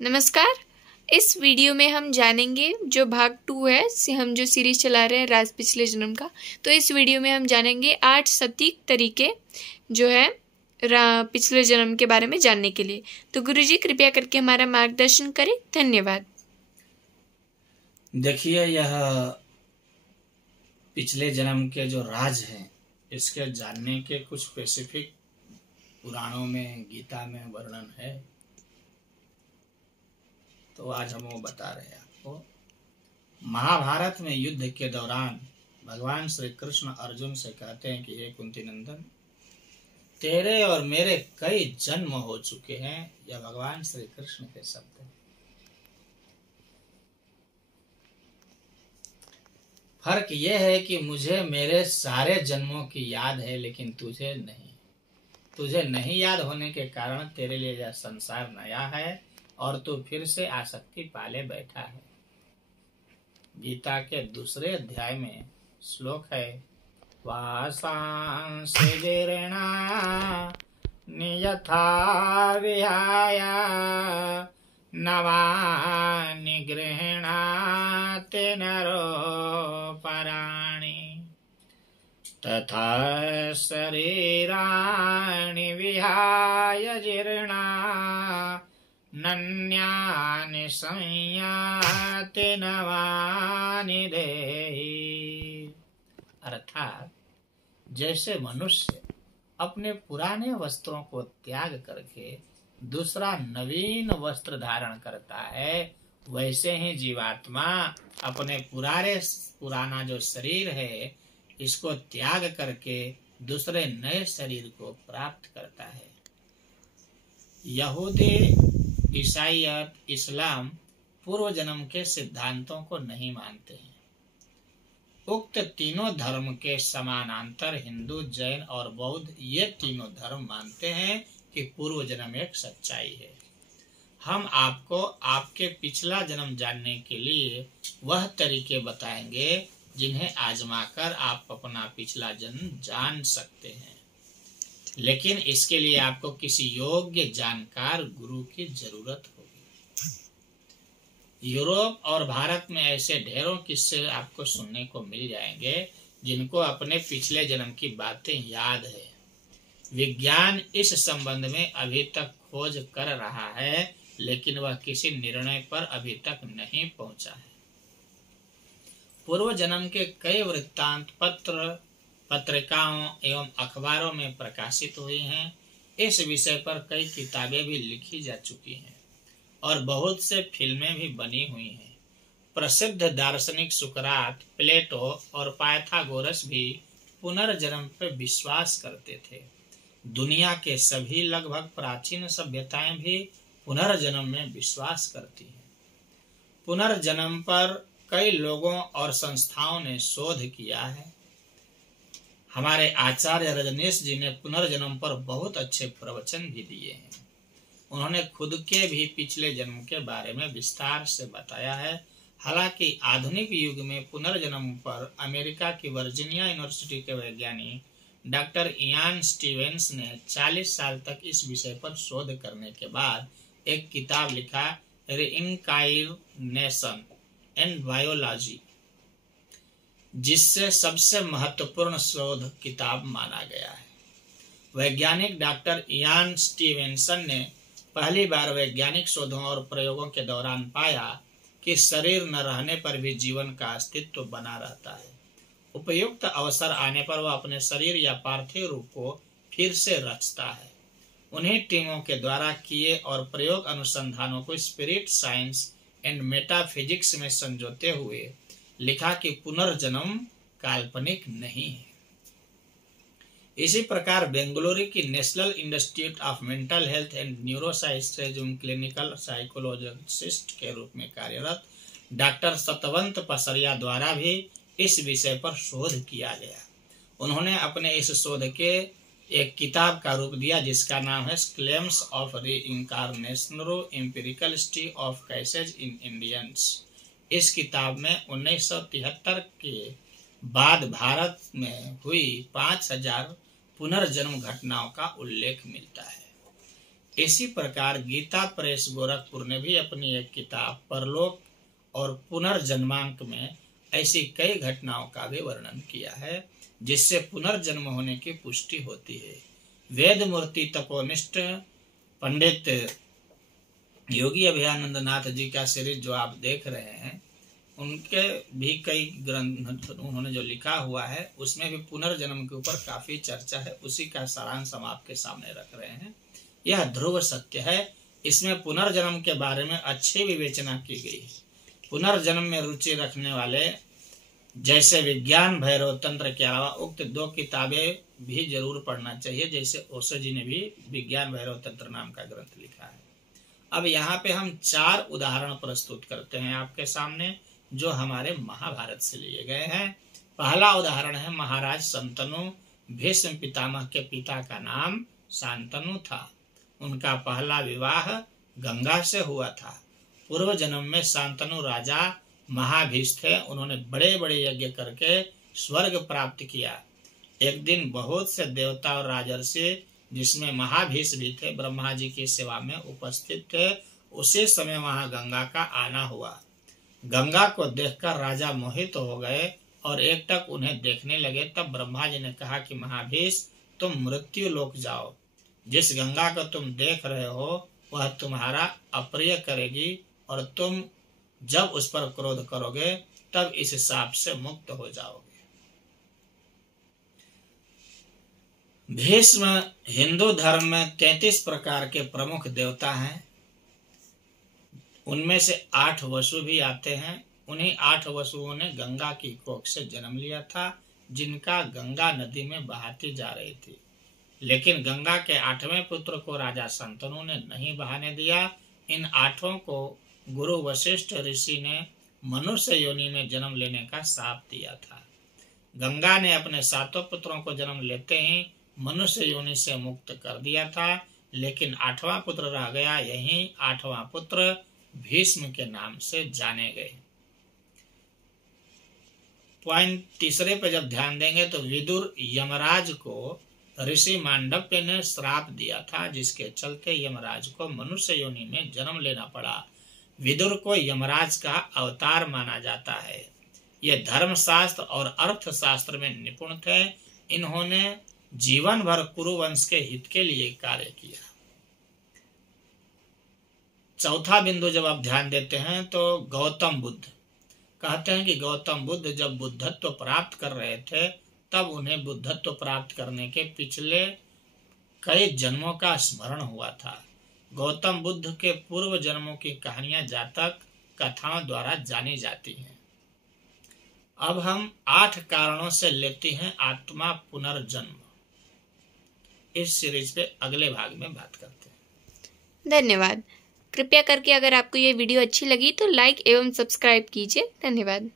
नमस्कार। इस वीडियो में हम जानेंगे जो भाग 2 है हम जो सीरीज चला रहे हैं राज पिछले जन्म का। तो इस वीडियो में हम जानेंगे 8 सटीक तरीके जो है पिछले जन्म के बारे में जानने के लिए। तो गुरुजी कृपया करके हमारा मार्गदर्शन करें। धन्यवाद। देखिए, यह पिछले जन्म के जो राज हैं इसके जानने के कुछ स्पेसिफिक पुराणों में, गीता में वर्णन है, तो आज हम वो बता रहे हैं आपको। महाभारत में युद्ध के दौरान भगवान श्री कृष्ण अर्जुन से कहते हैं कि हे कुंती नंदन, तेरे और मेरे कई जन्म हो चुके हैं। यह भगवान श्री कृष्ण के शब्द हैं। फर्क यह है कि मुझे मेरे सारे जन्मों की याद है, लेकिन तुझे नहीं। तुझे नहीं याद होने के कारण तेरे लिए यह संसार नया है और तू फिर से आसक्ति पाले बैठा है। गीता के दूसरे अध्याय में श्लोक है, वासांसि जीर्णा नियथा विहाय नवानि गृह्णाति नरोपराणि तथा शरीराणि विहाय जीर्णा नन्यानि संयाति नवानि देहि। अर्थात जैसे मनुष्य अपने पुराने वस्त्रों को त्याग करके दूसरा नवीन वस्त्र धारण करता है, वैसे ही जीवात्मा अपने पुराना जो शरीर है इसको त्याग करके दूसरे नए शरीर को प्राप्त करता है। यहूदी, ईसाईयत, इस्लाम पूर्व जन्म के सिद्धांतों को नहीं मानते हैं। उक्त तीनों धर्म के समानांतर हिंदू, जैन और बौद्ध ये तीनों धर्म मानते हैं कि पूर्व जन्म एक सच्चाई है। हम आपको आपके पिछला जन्म जानने के लिए वह तरीके बताएंगे जिन्हें आजमाकर आप अपना पिछला जन्म जान सकते हैं, लेकिन इसके लिए आपको किसी योग्य जानकार गुरु की जरूरत होगी। यूरोप और भारत में ऐसे ढेरों किस्से आपको सुनने को मिल जाएंगे जिनको अपने पिछले जन्म की बातें याद है। विज्ञान इस संबंध में अभी तक खोज कर रहा है, लेकिन वह किसी निर्णय पर अभी तक नहीं पहुंचा है। पूर्व जन्म के कई वृत्तांत पत्रिकाओं एवं अखबारों में प्रकाशित हुई हैं। इस विषय पर कई किताबें भी लिखी जा चुकी हैं और बहुत से फिल्में भी बनी हुई हैं। प्रसिद्ध दार्शनिक सुकरात, प्लेटो और पाइथागोरस भी पुनर्जन्म पर विश्वास करते थे। दुनिया के सभी लगभग प्राचीन सभ्यताएं भी पुनर्जन्म में विश्वास करती हैं। पुनर्जन्म पर कई लोगों और संस्थाओं ने शोध किया है। हमारे आचार्य रजनीश जी ने पुनर्जन्म पर बहुत अच्छे प्रवचन भी दिए हैं। उन्होंने खुद के भी पिछले जन्म के बारे में विस्तार से बताया है। हालांकि आधुनिक युग में पुनर्जन्म पर अमेरिका की वर्जीनिया यूनिवर्सिटी के वैज्ञानिक डॉक्टर इयान स्टीवेंस ने 40 साल तक इस विषय पर शोध करने के बाद एक किताब लिखा, रीइंकार्नेशन एंड बायोलॉजी, जिससे सबसे महत्वपूर्ण शोध किताब माना गया है। वैज्ञानिक डॉक्टर इयान स्टीवेंसन ने पहली बार वैज्ञानिक शोधों और प्रयोगों के दौरान पाया कि शरीर न रहने पर भी जीवन का अस्तित्व बना रहता है। उपयुक्त अवसर आने पर वह अपने शरीर या पार्थिव रूप को फिर से रचता है। उन्हीं टीमों के द्वारा किए और प्रयोग अनुसंधानों को स्पिरिट साइंस एंड मेटाफिजिक्स में संजोते हुए लिखा कि पुनर्जन्म काल्पनिक नहीं है। इसी प्रकार बेंगलुरु की national institute of mental health and neuroscience एवं क्लिनिकल साइकोलॉजिस्ट के रूप में कार्यरत डॉक्टर सतवंत पसरिया द्वारा भी इस विषय पर शोध किया गया। उन्होंने अपने इस शोध के एक किताब का रूप दिया जिसका नाम है claims of reincarnational empirical history of cases in Indians. इस किताब में 1973 के बाद भारत में हुई 5000 पुनर्जन्म घटनाओं का उल्लेख मिलता है। इसी प्रकार गीता प्रेस गोरखपुर ने भी अपनी एक किताब परलोक और पुनर्जन्मांक में ऐसी कई घटनाओं का भी वर्णन किया है जिससे पुनर्जन्म होने की पुष्टि होती है। वेद मूर्ति तपोनिष्ठ पंडित योगी अभयानंद नाथ जी का सीरीज जो आप देख रहे हैं, उनके भी कई ग्रंथ उन्होंने जो लिखा हुआ है उसमें भी पुनर्जन्म के ऊपर काफी चर्चा है। उसी का सारांश हम आपके सामने रख रहे हैं। यह ध्रुव सत्य है। इसमें पुनर्जन्म के बारे में अच्छी विवेचना की गई। पुनर्जन्म में रुचि रखने वाले जैसे विज्ञान भैरव तंत्र के अलावा उक्त 2 किताबें भी जरूर पढ़ना चाहिए। जैसे ओशो जी ने भी विज्ञान भैरव तंत्र नाम का ग्रंथ लिखा है। अब यहाँ पे हम 4 उदाहरण प्रस्तुत करते हैं आपके सामने जो हमारे महाभारत से लिए गए हैं। पहला उदाहरण है महाराज शांतनु। भीष्म पितामह के पिता का नाम शांतनु था। उनका पहला विवाह गंगा से हुआ था। पूर्व जन्म में शांतनु राजा महाभीष थे। उन्होंने बड़े बड़े यज्ञ करके स्वर्ग प्राप्त किया। एक दिन बहुत से देवता और राजर्षि, जिसमें महाभीष भी थे, ब्रह्मा जी की सेवा में उपस्थित थे। उसी समय वहां गंगा का आना हुआ। गंगा को देखकर राजा मोहित हो गए और एकटक उन्हें देखने लगे। तब ब्रह्मा जी ने कहा कि महाभीष, तुम मृत्यु लोक जाओ। जिस गंगा को तुम देख रहे हो वह तुम्हारा अप्रिय करेगी और तुम जब उस पर क्रोध करोगे तब इस शाप से मुक्त हो जाओगे। भीष्म हिंदू धर्म में 33 प्रकार के प्रमुख देवता हैं। उनमें से 8 वसु भी आते हैं। उन्हीं 8 वसुओं ने गंगा की कोख से जन्म लिया था, जिनका गंगा नदी में बहाती जा रही थी। लेकिन गंगा के 8वें पुत्र को राजा शांतनु ने नहीं बहाने दिया। इन 8 को गुरु वशिष्ठ ऋषि ने मनुष्य योनि में जन्म लेने का शाप दिया था। गंगा ने अपने 7 पुत्रों को जन्म लेते ही मनुष्य योनि से मुक्त कर दिया था, लेकिन 8वां पुत्र रह गया। यही 8वां पुत्र भीष्म के नाम से जाने गए। पॉइंट 3 पे जब ध्यान देंगे तो विदुर यमराज को ऋषि मांडव्य ने श्राप दिया था, जिसके चलते यमराज को मनुष्य योनि में जन्म लेना पड़ा। विदुर को यमराज का अवतार माना जाता है। ये धर्मशास्त्र और अर्थशास्त्र में निपुण थे। इन्होंने जीवन भर कुरुवंश के हित के लिए कार्य किया। चौथा बिंदु जब आप ध्यान देते हैं तो गौतम बुद्ध कहते हैं कि गौतम बुद्ध जब बुद्धत्व प्राप्त कर रहे थे तब उन्हें बुद्धत्व प्राप्त करने के पिछले कई जन्मों का स्मरण हुआ था। गौतम बुद्ध के पूर्व जन्मों की कहानियां जातक कथाओं द्वारा जानी जाती हैं। अब हम 8 कारणों से लेते हैं आत्मा पुनर्जन्म। इस सीरीज पे अगले भाग में बात करते हैं। धन्यवाद। कृपया करके अगर आपको ये वीडियो अच्छी लगी तो लाइक एवं सब्सक्राइब कीजिए। धन्यवाद।